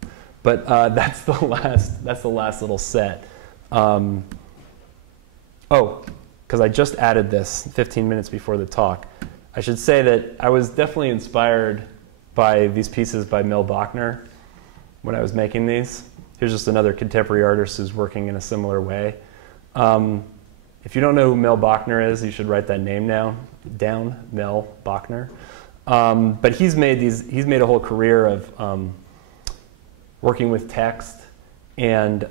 But that's the last little set. Oh, because I just added this 15 minutes before the talk. I should say that I was definitely inspired by these pieces by Mel Bachner when I was making these. Here's just another contemporary artist who's working in a similar way. If you don't know who Mel Bachner is, you should write that name down, Mel Bachner. But he's made a whole career of working with text and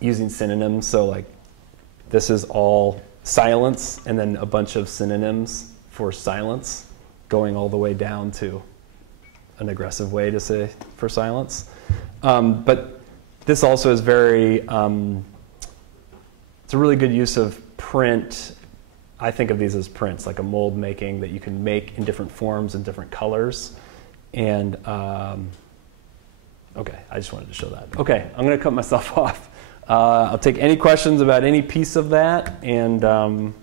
using synonyms. So like this is all silence and then a bunch of synonyms for silence, going all the way down to an aggressive way to say for silence. But this also is very, it's a really good use of print. I think of these as prints, like a mold making that you can make in different forms and different colors. And okay, I just wanted to show that. Okay, I'm gonna cut myself off. I'll take any questions about any piece of that, and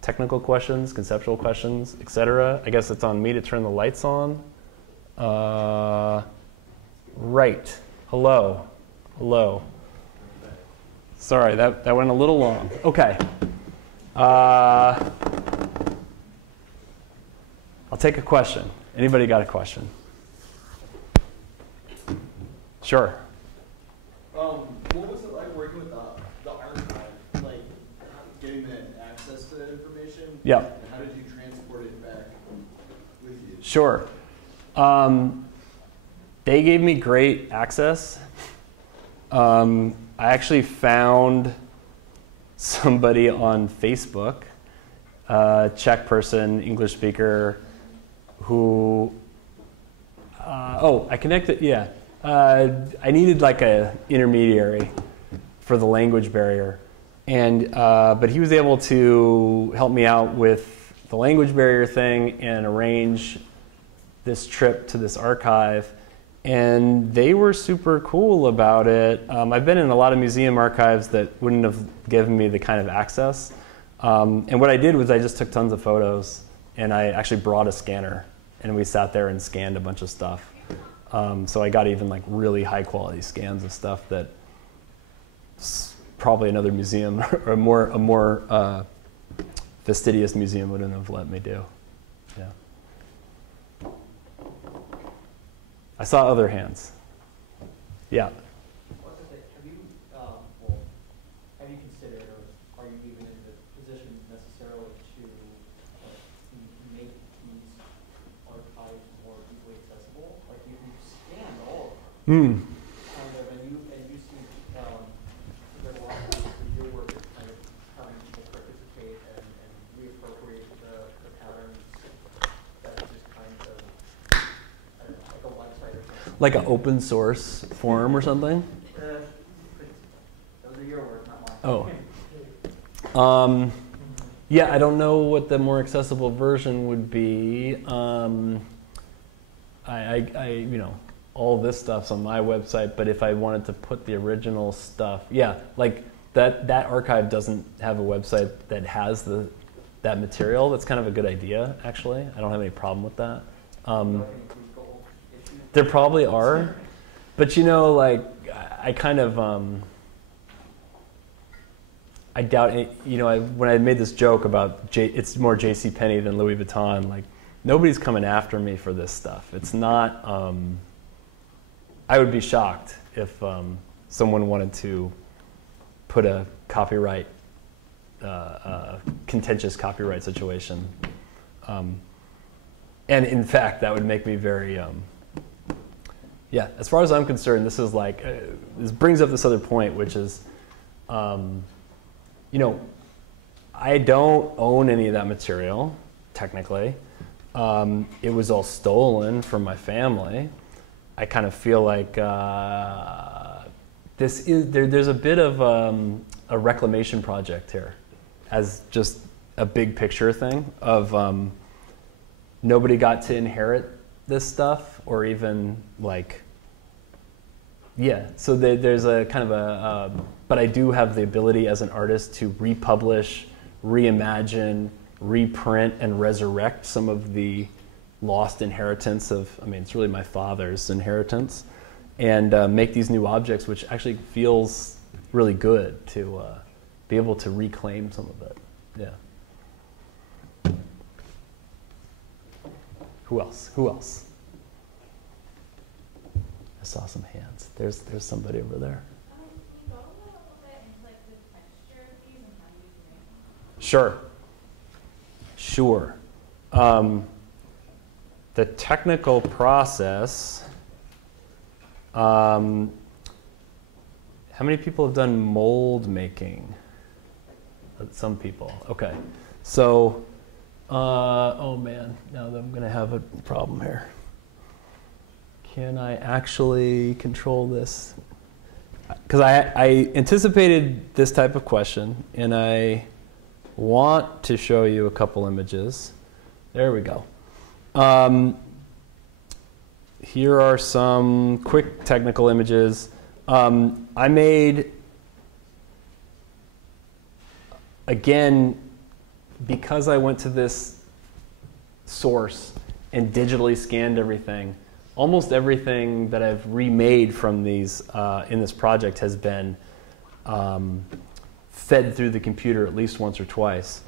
technical questions, conceptual questions, etc. I guess it's on me to turn the lights on. Right. Hello. Hello. Sorry, that went a little long. Okay. I'll take a question. Anybody got a question? Sure. What was it like working with the archive? Like getting the access to that information? Yeah. And how did you transport it back with you? Sure. They gave me great access. I actually found somebody on Facebook, a Czech person, English speaker, who, I connected, yeah. I needed like a intermediary for the language barrier. And, but he was able to help me out with the language barrier thing and arrange this trip to this archive. And they were super cool about it. I've been in a lot of museum archives that wouldn't have given me the kind of access. And what I did was I just took tons of photos, and I actually brought a scanner, and we sat there and scanned a bunch of stuff. So I got even like really high quality scans of stuff that probably another museum or a more fastidious museum wouldn't have let me do. Yeah. I saw other hands. Yeah. Have you considered, or are you even in the position necessarily to make these archives more easily accessible? Like you scanned all of them, kind of, and you see there's a lot of ways for your work is kind of having people participate and reappropriate the patterns that just kind of, I don't know, like a website or something. Like an open source forum or something? Yeah, I don't know what the more accessible version would be. You know, all this stuff's on my website, but if I wanted to put the original stuff, yeah, like that archive doesn't have a website that has that material. That's kind of a good idea, actually. I don't have any problem with that. There probably are, but you know, like I kind of I doubt it, you know, when I made this joke about it's more JCPenney than Louis Vuitton, like nobody's coming after me for this stuff. It's not, I would be shocked if someone wanted to put a copyright, contentious copyright situation. And in fact, that would make me very, yeah, as far as I'm concerned, this is like, this brings up this other point, which is, you know, I don't own any of that material, technically. It was all stolen from my family. I kind of feel like there's a bit of a reclamation project here, as just a big picture thing of nobody got to inherit this stuff, or even like, yeah. So there's a kind of but I do have the ability as an artist to republish, reimagine, reprint, and resurrect some of the lost inheritance of, I mean, it's really my father's inheritance, and make these new objects, which actually feels really good to be able to reclaim some of it. Yeah. Who else? Who else? I saw some hands. There's somebody over there. Sure. Sure. The technical process, how many people have done mold making? Some people. Okay. So, oh man, now I'm going to have a problem here. Can I actually control this? Because I anticipated this type of question, and I want to show you a couple images. There we go. Here are some quick technical images. I made, again, because I went to this source and digitally scanned everything, almost everything that I've remade from these in this project has been fed through the computer at least once or twice.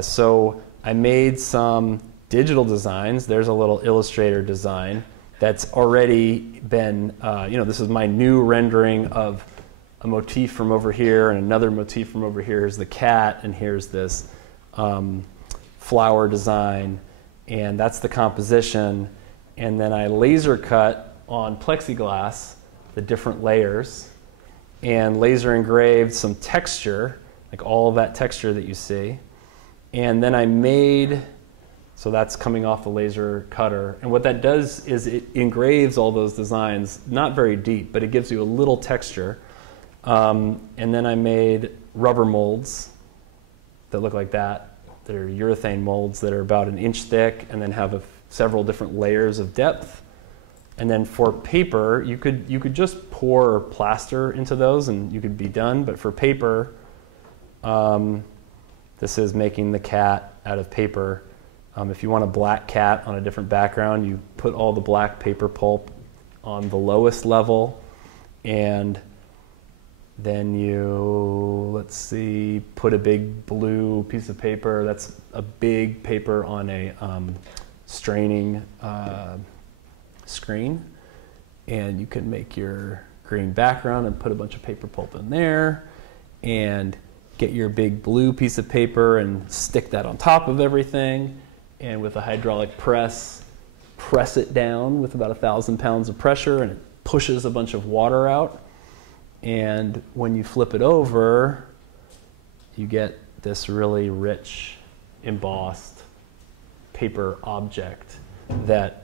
So I made some digital designs. There's a little Illustrator design that's already been, you know, this is my new rendering of a motif from over here and another motif from over here. Here's the cat, and here's this flower design, and that's the composition. And then I laser cut on plexiglass the different layers and laser engraved some texture, like all of that texture that you see. And then I made, so that's coming off the laser cutter. And what that does is it engraves all those designs, not very deep, but it gives you a little texture. And then I made rubber molds that look like that. They're urethane molds that are about an inch thick and then have several different layers of depth. And then for paper, you could just pour plaster into those and you could be done. But for paper, this is making the cat out of paper. If you want a black cat on a different background, you put all the black paper pulp on the lowest level, and then you, let's see, put a big blue piece of paper. That's a big paper on a straining screen, and you can make your green background and put a bunch of paper pulp in there, and get your big blue piece of paper and stick that on top of everything, and with a hydraulic press it down with about 1,000 pounds of pressure, and it pushes a bunch of water out. And when you flip it over, you get this really rich embossed paper object that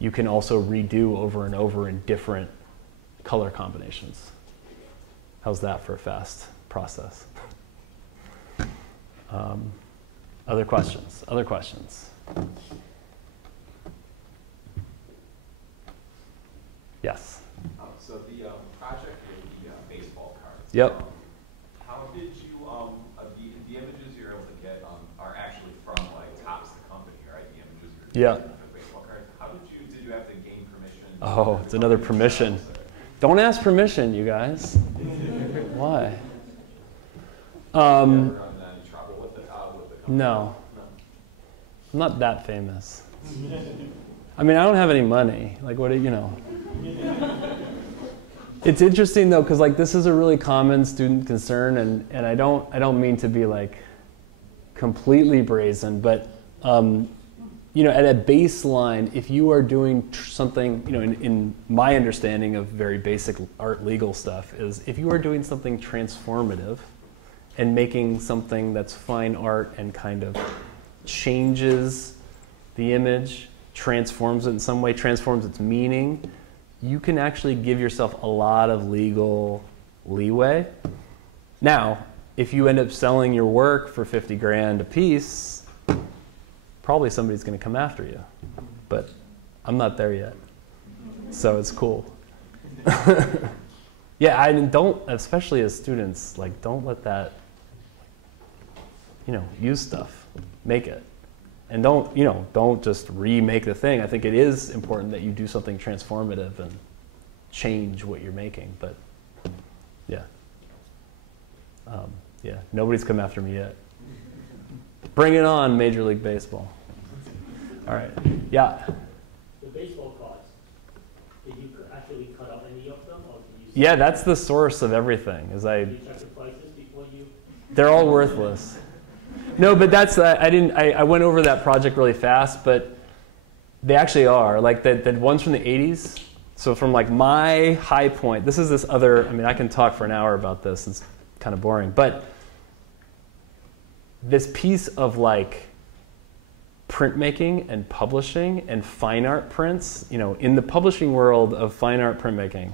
you can also redo over and over in different color combinations. How's that for a fast process? Other questions? Other questions? Yes. So the project with the baseball cards. Yep. How did you, the images you're able to get are actually from like Topps, the company, right? The images you're Yeah. getting from the baseball cards. How did you have to gain permission? Oh, it's another permission. Don't ask permission, you guys. Why? Ever run any trouble with the company? No. I'm not that famous. I mean, I don't have any money. Like, what do you know? It's interesting though, because like this is a really common student concern, and I don't mean to be like completely brazen, but you know, at a baseline, if you are doing something, you know, in my understanding of very basic art legal stuff, is if you are doing something transformative and making something that's fine art and kind of changes the image, transforms it in some way, transforms its meaning, you can actually give yourself a lot of legal leeway. Now, if you end up selling your work for 50 grand a piece, probably somebody's going to come after you. But I'm not there yet. So it's cool. Yeah, I don't, especially as students, like don't let that, you know, use stuff, make it. And don't, you know, don't just remake the thing. I think it is important that you do something transformative and change what you're making. But yeah, yeah, nobody's come after me yet. Bring it on, Major League Baseball. All right, yeah. The baseball cards, did you actually cut out any of them, or did you? Yeah, that's the source of everything. Is Did you check the prices before you? they're all worthless. No, but that's I went over that project really fast, but they actually are like the ones from the 80s. So from like my high point, this other. I mean, I can talk for an hour about this. It's kind of boring, but this piece of like printmaking and publishing and fine art prints. You know, in the publishing world of fine art printmaking,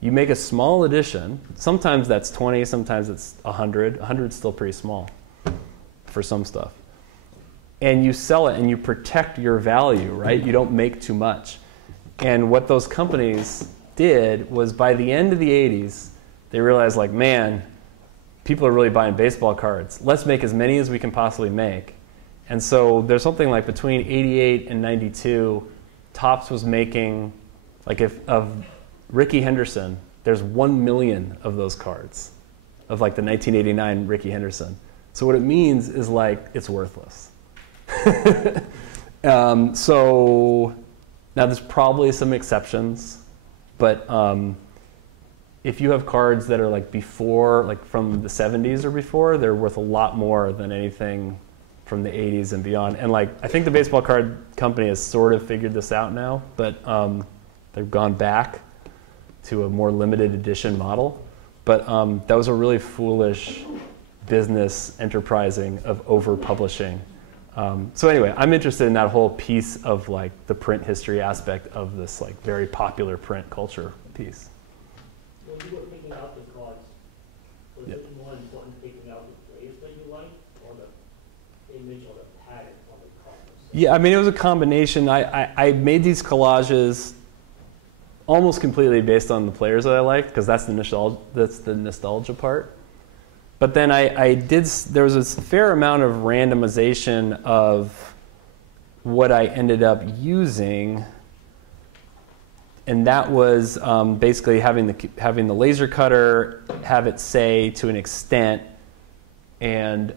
you make a small edition. Sometimes that's 20, sometimes it's 100. 100 is still pretty small for some stuff. And you sell it and you protect your value, right? You don't make too much. And what those companies did was by the end of the 80s, they realized like, man, people are really buying baseball cards. Let's make as many as we can possibly make. And so there's something like between 88 and 92, Topps was making, like of Rickey Henderson, there's 1 million of those cards of like the 1989 Rickey Henderson. So what it means is like it's worthless. So now there's probably some exceptions, but if you have cards that are like before, like from the 70s or before, they're worth a lot more than anything from the 80s and beyond. And like I think the baseball card company has sort of figured this out now, but they've gone back to a more limited edition model. But that was a really foolish business enterprising of over-publishing. So anyway, I'm interested in that whole piece of like the print history aspect of this like very popular print culture piece. When you were picking out the cards, was Yep. it more important picking out the players that you like, or the image or the pattern on the card? Yeah, I mean, it was a combination. I made these collages almost completely based on the players that I liked, because that's the nostalgia part. But then there was a fair amount of randomization of what I ended up using, and that was basically having the laser cutter have it say to an extent, and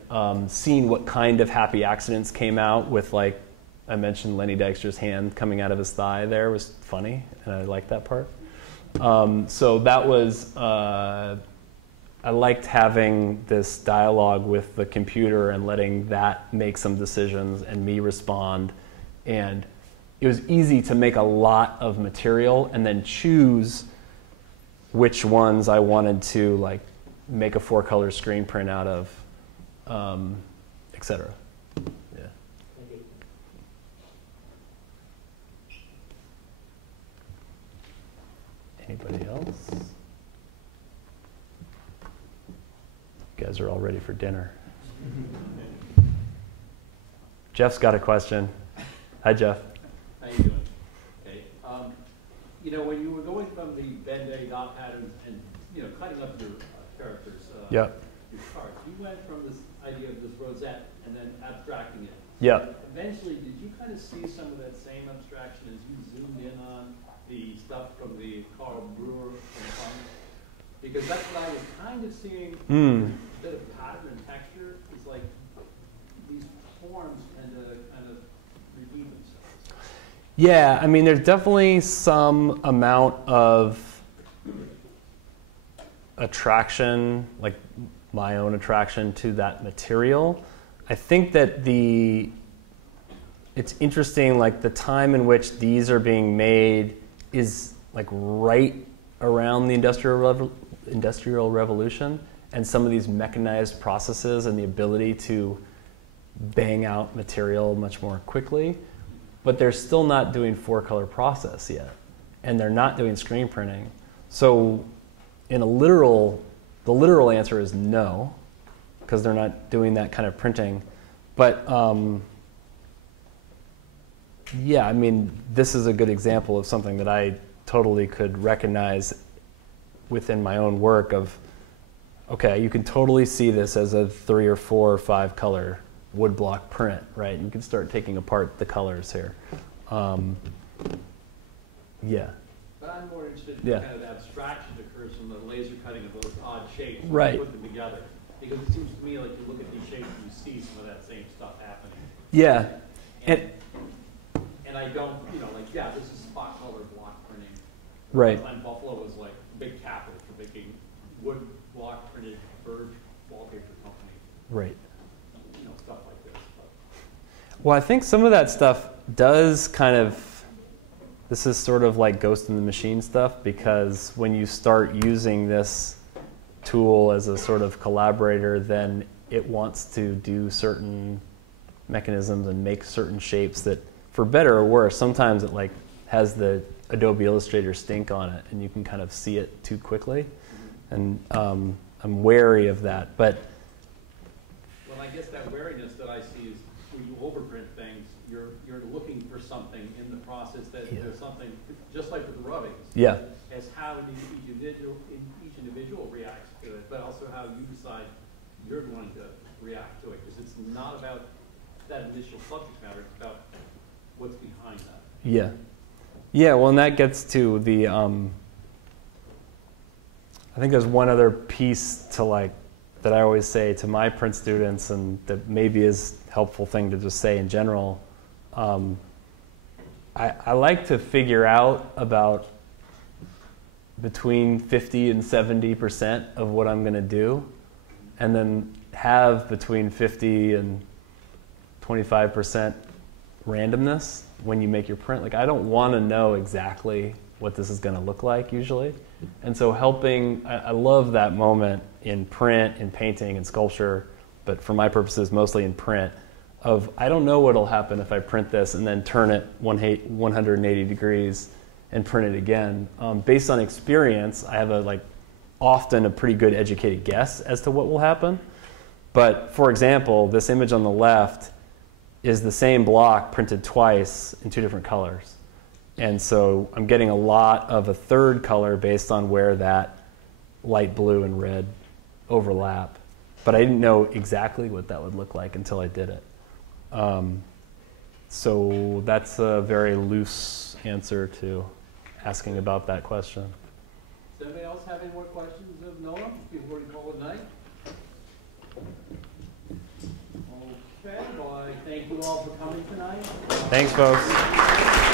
seeing what kind of happy accidents came out with, like I mentioned, Lenny Dykstra's hand coming out of his thigh there was funny, and I liked that part. So that was, I liked having this dialogue with the computer and letting that make some decisions and me respond. And it was easy to make a lot of material and then choose which ones I wanted to like make a 4-color screen print out of, etc. Yeah. Thank you. Anybody else? You guys are all ready for dinner. Jeff's got a question. Hi, Jeff. How you doing? Okay. You know, when you were going from the Ben-Day dot patterns and, you know, cutting up your characters, Yep. your charts, you went from this idea of this rosette and then abstracting it. Yep. Eventually, did you kind of see some of that same abstraction as you zoomed in on the stuff from the Carl Brewer and Funk? Because that's what I was kind of seeing, a bit of pattern and texture. It's like these forms tend to kind of repeat themselves. Yeah, I mean, there's definitely some amount of attraction, like my own attraction to that material. I think that it's interesting, like the time in which these are being made is like right around the Industrial Revolution, and some of these mechanized processes and the ability to bang out material much more quickly. But they're still not doing 4-color process yet, and they're not doing screen printing. So in the literal answer is no, because they're not doing that kind of printing. But yeah, I mean, this is a good example of something that I totally could recognize within my own work of, okay, you can totally see this as a 3 or 4 or 5 color woodblock print, right? And you can start taking apart the colors here. Yeah. But I'm more interested in Yeah. kind of the abstraction that occurs from the laser cutting of those odd shapes. when Right. you put them together. Because it seems to me like you look at these shapes and you see some of that same stuff happening. Yeah. And I don't, you know, like, yeah, this is spot color block printing. Right. And Buffalo was like big capital for making wood block printed bird wallpaper company, Right. you know, stuff like this. But Well, I think some of that stuff does kind of, this is sort of like Ghost in the Machine stuff, because when you start using this tool as a sort of collaborator, then it wants to do certain mechanisms and make certain shapes that, for better or worse, sometimes it like has the Adobe Illustrator stink on it and you can kind of see it too quickly. And I'm wary of that. But well, I guess that wariness that I see is when you overprint things, you're looking for something in the process that Yeah. there's something, just like with the rubbings. yeah, As how each individual reacts to it, but also how you decide you're going to react to it. Because it's not about that initial subject matter, it's about what's behind that. yeah. Yeah, well, and that gets to the, I think there's one other piece to like, that I always say to my print students, and that maybe is a helpful thing to just say in general. I like to figure out about between 50 and 70% of what I'm going to do, and then have between 50 and 25% randomness when you make your print. Like, I don't want to know exactly what this is going to look like usually. And so helping, I love that moment in print, in painting, in sculpture, but for my purposes, mostly in print, of I don't know what'll happen if I print this and then turn it 180 degrees and print it again. Based on experience, I have often a pretty good educated guess as to what will happen. But for example, this image on the left is the same block printed twice in 2 different colors. And so I'm getting a lot of a third color based on where that light blue and red overlap. But I didn't know exactly what that would look like until I did it. So that's a very loose answer to asking about that question. Does anybody else have any more questions of Noah before we call it night? Okay, well, I thank you all for coming tonight. Thanks, folks.